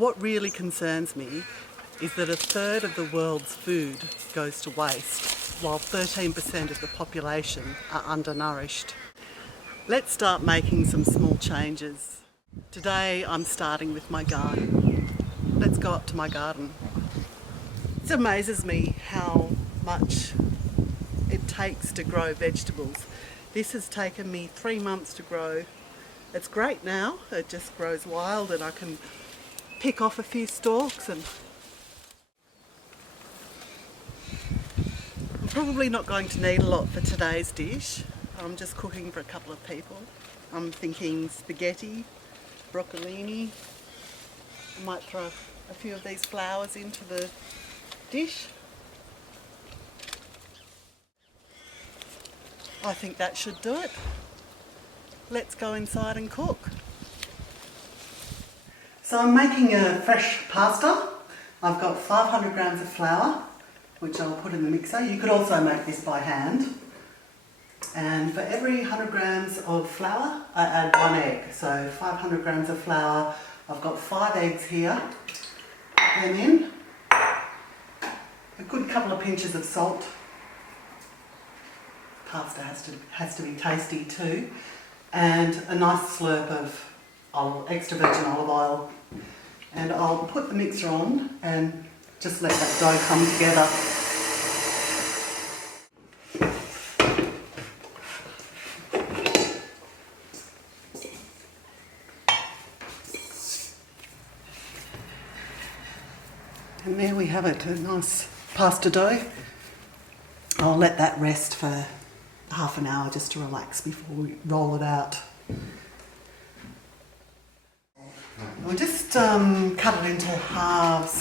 What really concerns me is that a third of the world's food goes to waste, while 13% of the population are undernourished. Let's start making some small changes. Today I'm starting with my garden. Let's go up to my garden. It amazes me how much it takes to grow vegetables. This has taken me 3 months to grow. It's great now, it just grows wild and I can pick off a few stalks. And I'm probably not going to need a lot for today's dish. I'm just cooking for a couple of people. I'm thinking spaghetti, broccolini. I might throw a few of these flowers into the dish. I think that should do it. Let's go inside and cook. So I'm making a fresh pasta. I've got 500 grams of flour, which I'll put in the mixer. You could also make this by hand. And for every 100 grams of flour, I add 1 egg. So 500 grams of flour, I've got 5 eggs here. And then a good couple of pinches of salt. Pasta has to be tasty too. And a nice slurp of extra virgin olive oil. And I'll put the mixer on and just let that dough come together. And there we have it, a nice pasta dough. I'll let that rest for half an hour just to relax before we roll it out. We'll just cut it into halves,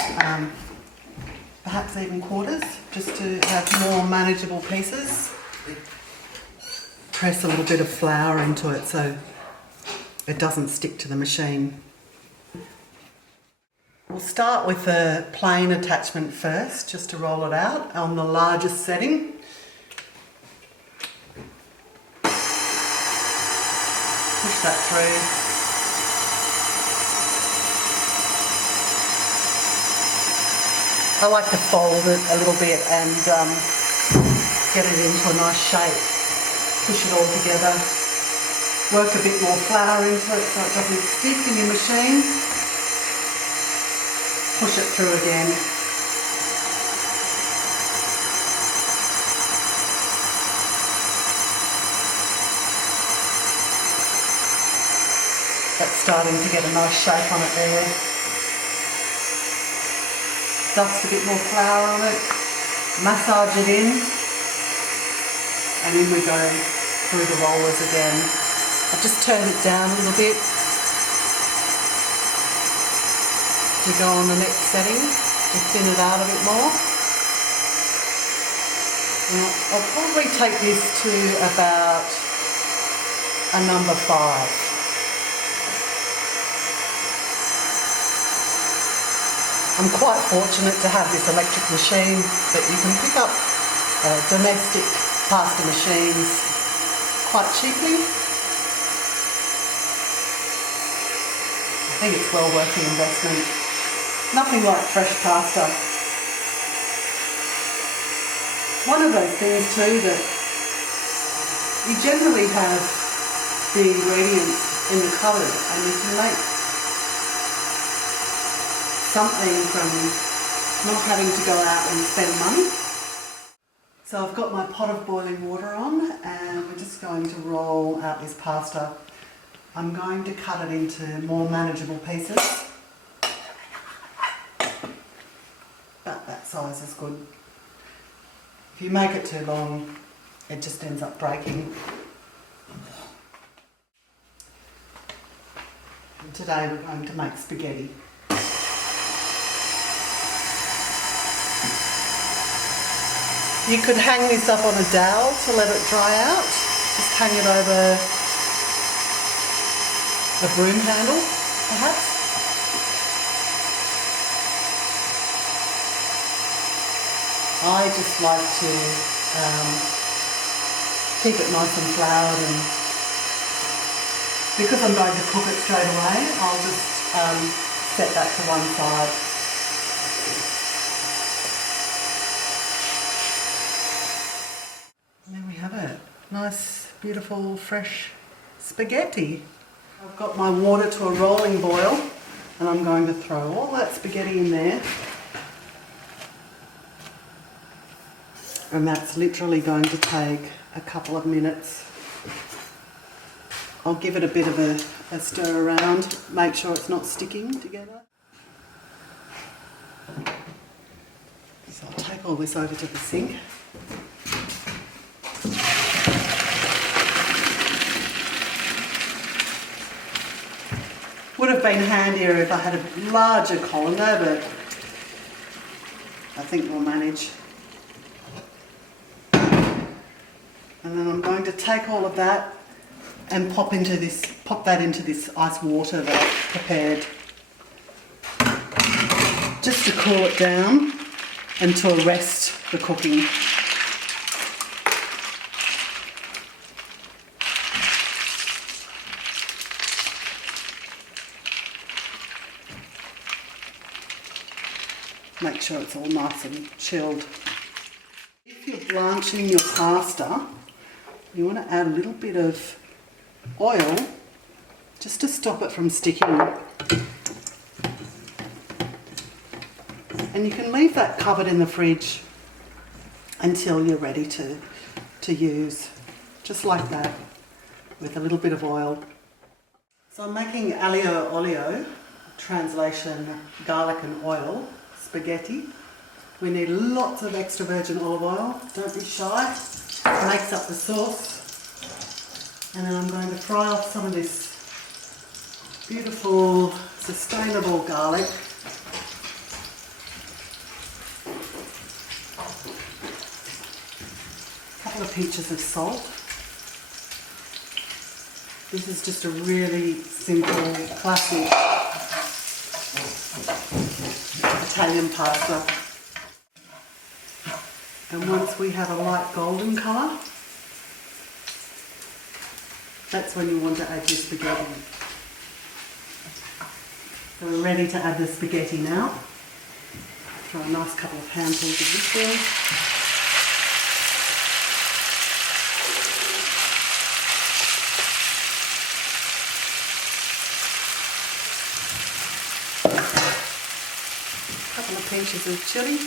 perhaps even quarters, just to have more manageable pieces. Press a little bit of flour into it so it doesn't stick to the machine. We'll start with a plain attachment first, just to roll it out on the largest setting. Push that through. I like to fold it a little bit and get it into a nice shape. Push it all together. Work a bit more flour into it so it doesn't stick in your machine. Push it through again. That's starting to get a nice shape on it there. Dust a bit more flour on it, massage it in, and then we go through the rollers again. I've just turned it down a little bit to go on the next setting, to thin it out a bit more. Now, I'll probably take this to about a number 5. I'm quite fortunate to have this electric machine that you can pick up domestic pasta machines quite cheaply. I think it's well worth the investment. Nothing like fresh pasta. One of those things too that you generally have the ingredients in the cupboard and you can make something from not having to go out and spend money. So I've got my pot of boiling water on and we're just going to roll out this pasta. I'm going to cut it into more manageable pieces. About that size is good. If you make it too long, it just ends up breaking. And today we're going to make spaghetti. You could hang this up on a dowel to let it dry out. Just hang it over a broom handle, perhaps. I just like to keep it nice and floured, and because I'm going to cook it straight away, I'll just set that to one side. And there we have it. Nice, beautiful, fresh spaghetti. I've got my water to a rolling boil and I'm going to throw all that spaghetti in there. And that's literally going to take a couple of minutes. I'll give it a bit of a stir around, make sure it's not sticking together. So I'll take all this over to the sink. Would have been handier if I had a larger colander, but I think we'll manage. And then I'm going to take all of that and pop that into this ice water that I've prepared. Just to cool it down and to arrest the cooking. Make sure it's all nice and chilled. If you're blanching your pasta, you want to add a little bit of oil just to stop it from sticking. And you can leave that covered in the fridge until you're ready to use, just like that, with a little bit of oil. So I'm making aglio olio, translation garlic and oil, spaghetti. We need lots of extra virgin olive oil, don't be shy, it makes up the sauce. And then I'm going to fry off some of this beautiful, sustainable garlic. A couple of pinches of salt. This is just a really simple, classic Italian pasta. And once we have a light golden colour, that's when you want to add your spaghetti. So we're ready to add the spaghetti now. Throw a nice couple of handfuls of this in. A couple of pinches of chilli.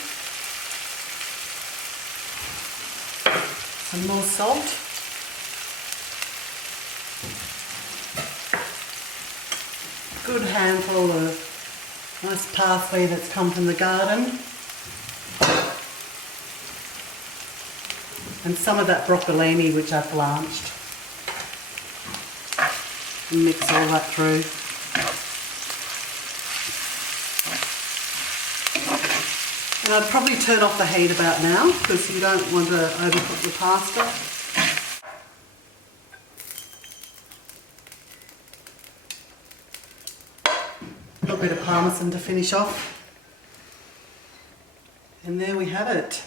Some more salt. Good handful of nice parsley that's come from the garden. And some of that broccolini which I've blanched. And mix all that through. And I'd probably turn off the heat about now because you don't want to overcook the pasta. A little bit of parmesan to finish off. And there we have it.